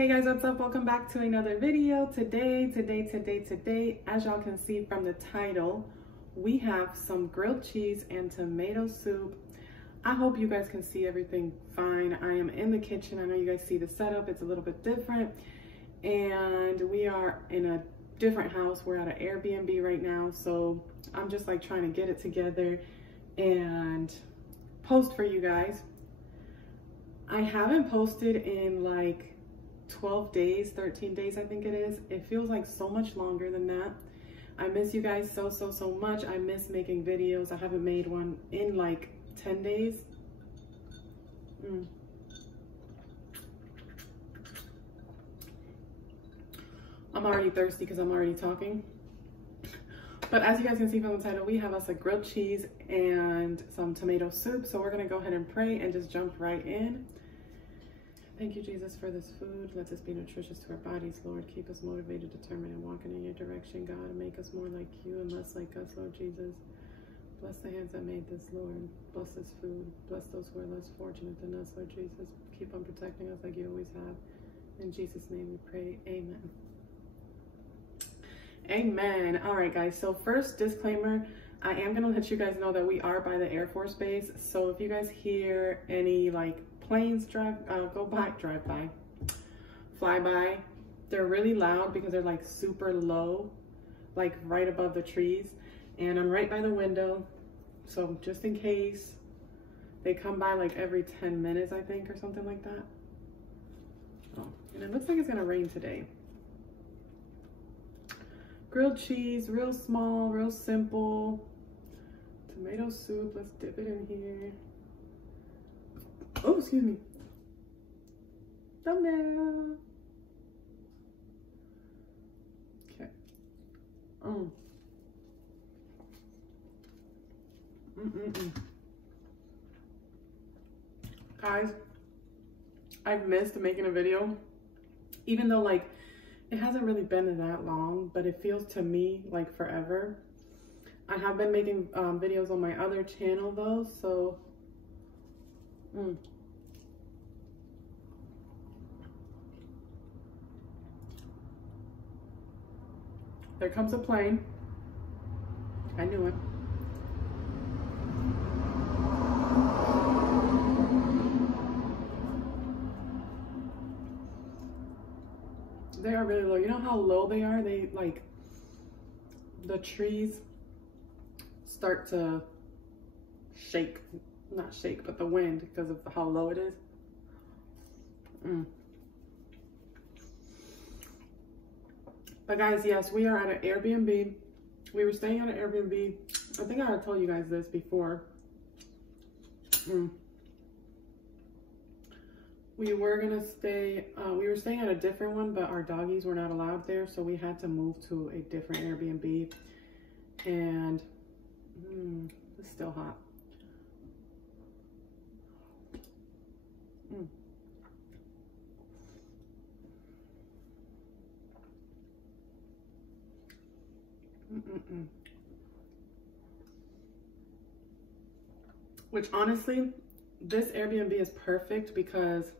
Hey guys, what's up? Welcome back to another video. Today, as y'all can see from the title, we have some grilled cheese and tomato soup. I hope you guys can see everything fine. I am in the kitchen. I know you guys see the setup. It's a little bit different. And we are in a different house. We're at an Airbnb right now. So I'm just like trying to get it together and post for you guys. I haven't posted in like 12 days, 13 days, I think it is. It feels like so much longer than that. I miss you guys so much. I miss making videos. I haven't made one in like 10 days. I'm already thirsty because I'm already talking. But as you guys can see from the title, we have us a grilled cheese and some tomato soup. So we're gonna go ahead and pray and just jump right in. Thank you, Jesus, for this food. Let this be nutritious to our bodies, Lord. Keep us motivated, determined, and walking in your direction, God. Make us more like you and less like us, Lord Jesus. Bless the hands that made this, Lord. Bless this food. Bless those who are less fortunate than us, Lord Jesus. Keep on protecting us like you always have. In Jesus' name we pray, amen. Amen. All right, guys. So first disclaimer, I am going to let you guys know that we are by the Air Force Base. So if you guys hear any like planes fly by, they're really loud because they're like super low, like right above the trees. And I'm right by the window. So just in case, they come by like every 10 minutes, I think, or something like that. Oh, and it looks like it's going to rain today. Grilled cheese, real small, real simple. Tomato soup, let's dip it in here. Oh, excuse me. Thumbnail. Okay. Guys, I've missed making a video, even though like it hasn't really been that long, but it feels to me like forever. I have been making videos on my other channel though, so there comes a plane. I knew it. They are really low. You know how low they are? They like, the trees start to shake. Not shake, but the wind, because of how low it is. But guys, yes, we are at an Airbnb. We were staying at an Airbnb. I think I told you guys this before. We were gonna stay, we were staying at a different one, but our doggies were not allowed there, so we had to move to a different Airbnb. And it's still hot. Which honestly, this Airbnb is perfect because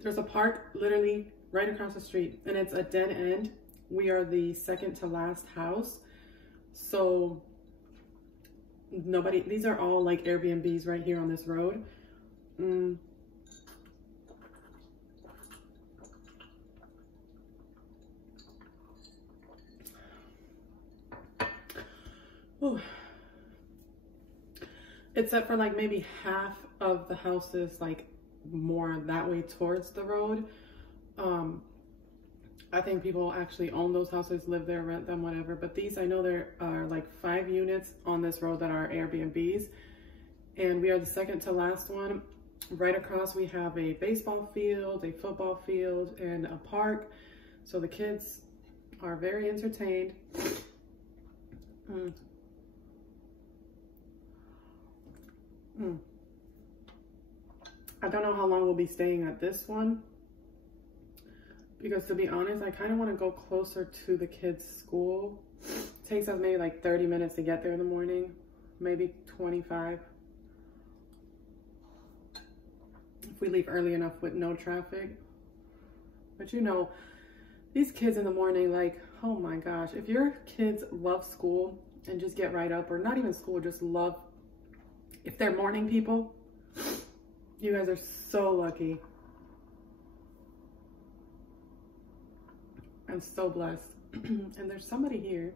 there's a park literally right across the street and it's a dead end. We are the second to last house. So nobody, these are all like Airbnbs right here on this road. Ooh. Except for like maybe half of the houses like more that way towards the road. I think people actually own those houses, live there, rent them, whatever. But these, I know there are like 5 units on this road that are Airbnbs. And we are the second to last one. Right across we have a baseball field, a football field, and a park. So the kids are very entertained. I don't know how long we'll be staying at this one, because to be honest, I kind of want to go closer to the kids' school. It takes us maybe like 30 minutes to get there in the morning, maybe 25. If we leave early enough with no traffic. But you know, these kids in the morning, like, oh my gosh, if your kids love school and just get right up, or not even school, just love, if they're morning people, you guys are so lucky and so blessed. And there's somebody here,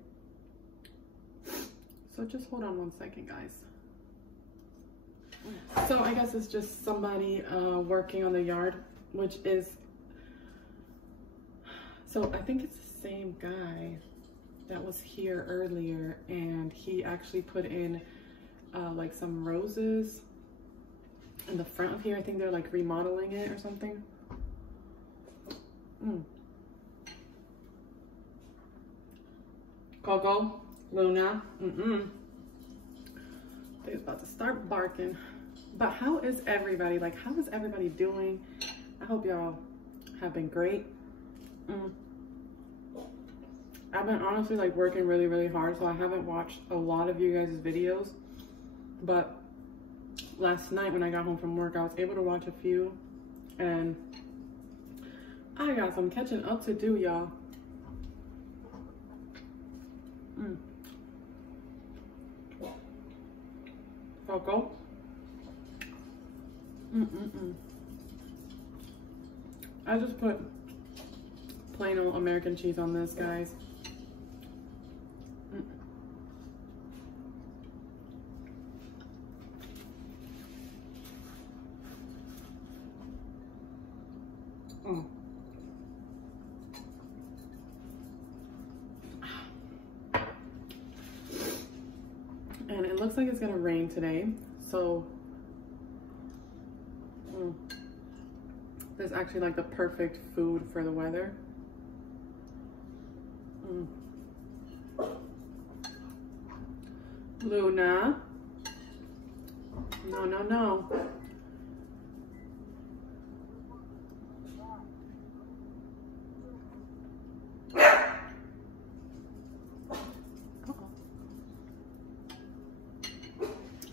so just hold on 1 second, guys. So I guess it's just somebody working on the yard, which is, so I think it's the same guy that was here earlier, and he actually put in like some roses in the front of here. I think they're like remodeling it or something. Coco, Luna, they're about to start barking. But how is everybody? Like, how is everybody doing? I hope y'all have been great. I've been honestly like working really, really hard, so I haven't watched a lot of you guys' videos. But last night when I got home from work, I was able to watch a few, and I got some catching up to do, y'all. Coco. I just put plain old American cheese on this, guys. And it looks like it's gonna rain today, so this is actually like the perfect food for the weather. Luna, no, no, no.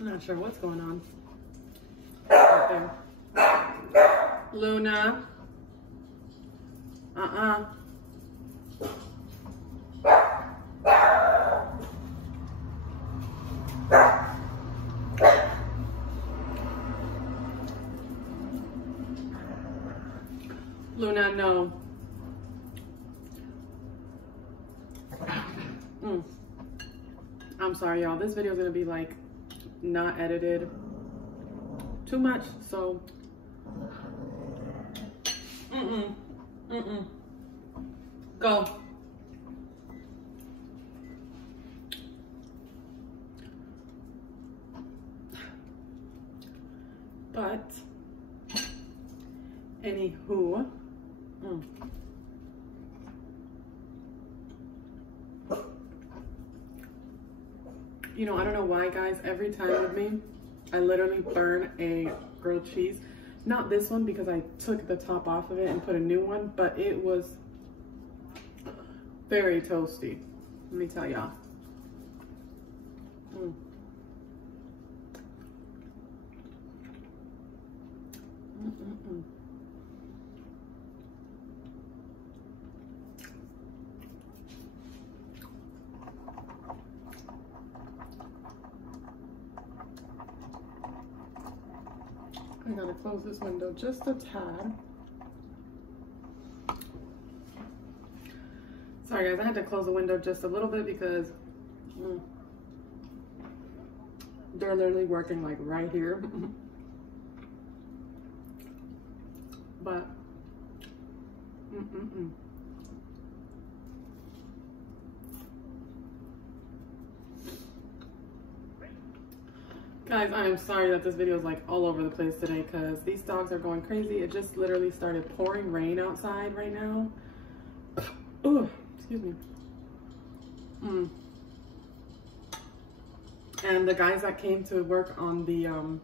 I'm not sure what's going on. Right there. Luna. Luna, no. I'm sorry, y'all. This video is gonna be like not edited too much, so go. But anywho, you know, I don't know why, guys, every time with me, I literally burn a grilled cheese. Not this one, because I took the top off of it and put a new one, but it was very toasty, let me tell y'all. I gotta close this window just a tad. Sorry guys, I had to close the window just a little bit because they're literally working like right here. But guys, I am sorry that this video is like all over the place today because these dogs are going crazy. It just literally started pouring rain outside right now. Oh, excuse me. And the guys that came to work on the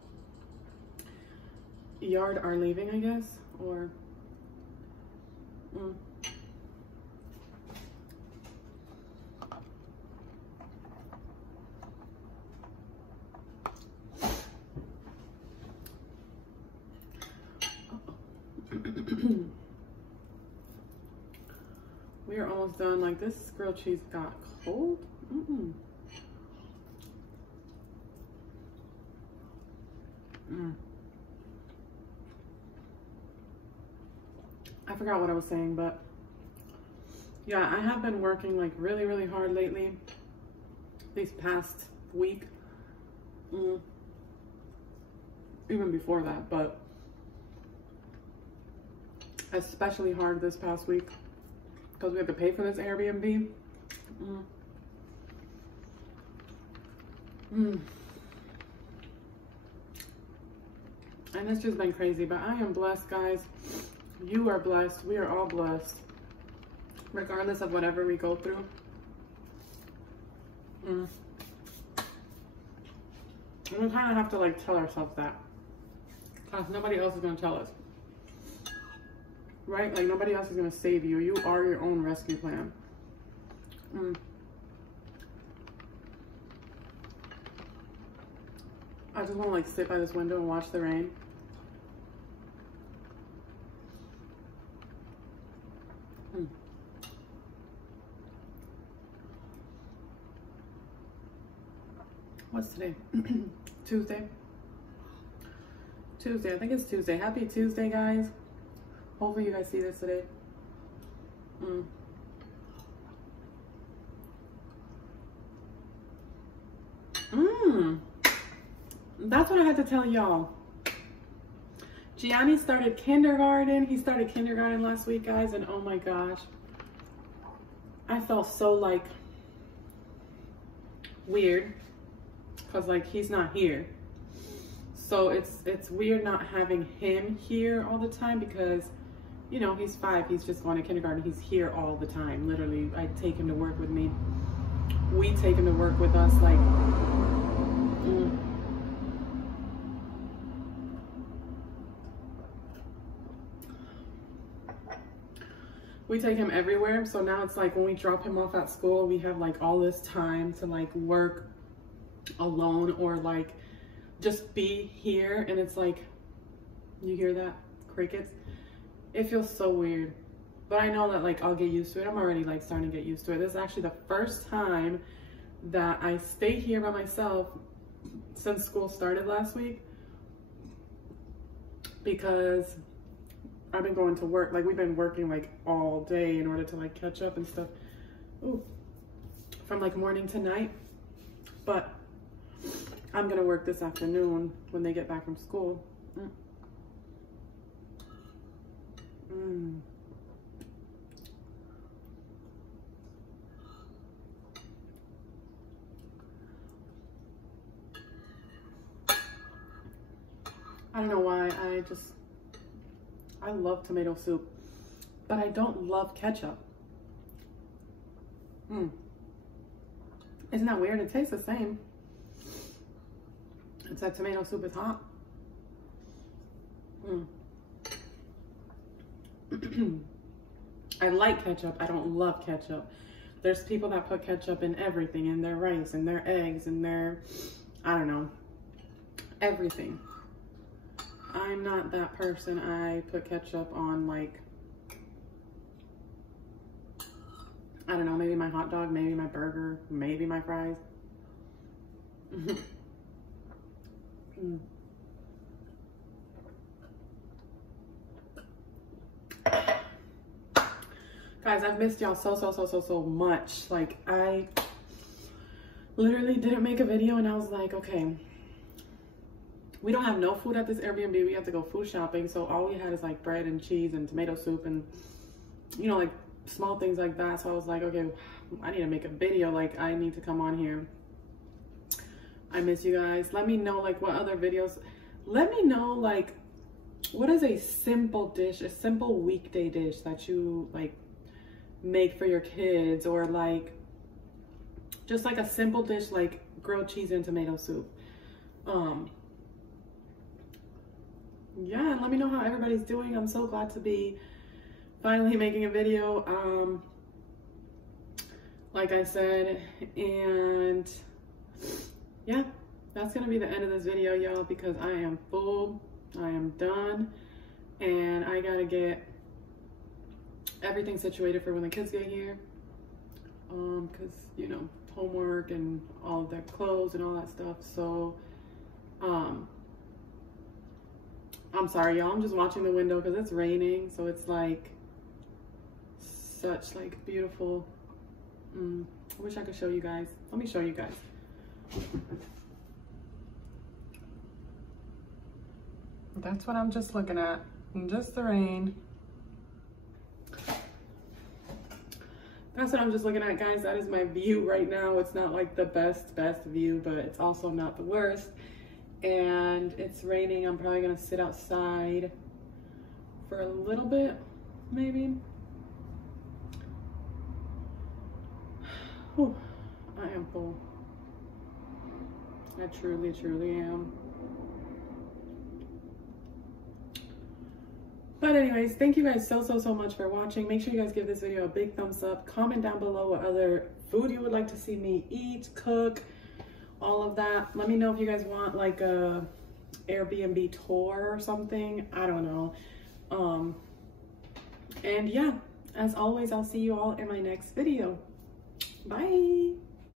yard are leaving, I guess, or almost done. Like, this grilled cheese got cold. I forgot what I was saying, but yeah, I have been working like really, really hard lately. These past week. Even before that, but especially hard this past week because we have to pay for this Airbnb. And it's just been crazy, but I am blessed, guys. You are blessed. We are all blessed, regardless of whatever we go through. And we kind of have to like tell ourselves that, because nobody else is going to tell us, right? Like, nobody else is going to save you. You are your own rescue plan. I just want to like sit by this window and watch the rain. What's today? Tuesday. I think it's Tuesday. Happy Tuesday, guys. Hopefully you guys see this today. That's what I had to tell y'all. Gianni started kindergarten. He started kindergarten last week, guys, and oh my gosh, I felt so like weird because like he's not here. So it's weird not having him here all the time because, you know, he's 5, he's just going to kindergarten, he's here all the time. Literally, I take him to work with me. We take him to work with us, like, we take him everywhere. So now it's like when we drop him off at school, we have like all this time to like work alone or like just be here. And it's like, you hear that? Crickets. It feels so weird, but I know that like I'll get used to it. I'm already like starting to get used to it. This is actually the first time that I stayed here by myself since school started last week, because I've been going to work. Like, we've been working like all day in order to like catch up and stuff. Ooh, from like morning to night. But I'm gonna work this afternoon when they get back from school. I don't know why, I love tomato soup, but I don't love ketchup. Isn't that weird? It tastes the same. It's that tomato soup is hot. I like ketchup. I don't love ketchup. There's people that put ketchup in everything, in their rice, in their eggs, in their, I don't know, everything. I'm not that person. I put ketchup on, like, I don't know, maybe my hot dog, maybe my burger, maybe my fries. Guys, I've missed y'all so much. Like, I literally didn't make a video and I was like, okay, we don't have no food at this Airbnb. We have to go food shopping. So all we had is like bread and cheese and tomato soup and, you know, like small things like that. So I was like, okay, I need to make a video. Like, I need to come on here. I miss you guys. Let me know like what other videos. Let me know like what is a simple dish, a simple weekday dish that you like make for your kids, or like just like a simple dish like grilled cheese and tomato soup. Yeah, and let me know how everybody's doing. I'm so glad to be finally making a video, like I said. And yeah, that's gonna be the end of this video, y'all, because I am full, I am done, and I gotta get everything situated for when the kids get here. because, you know, homework and all of their clothes and all that stuff. So I'm sorry, y'all, I'm just watching the window because it's raining, so it's like such like beautiful. I wish I could show you guys. Let me show you guys. That's what I'm just looking at, and just the rain. That's what I'm just looking at, guys. That is my view right now. It's not like the best view, but it's also not the worst. And it's raining. I'm probably gonna sit outside for a little bit, maybe. Whew, I am full. I truly, truly am. But anyways, thank you guys so much for watching. Make sure you guys give this video a big thumbs up. Comment down below what other food you would like to see me eat, cook, all of that. Let me know if you guys want like a Airbnb tour or something. I don't know. And yeah, as always, I'll see you all in my next video. Bye.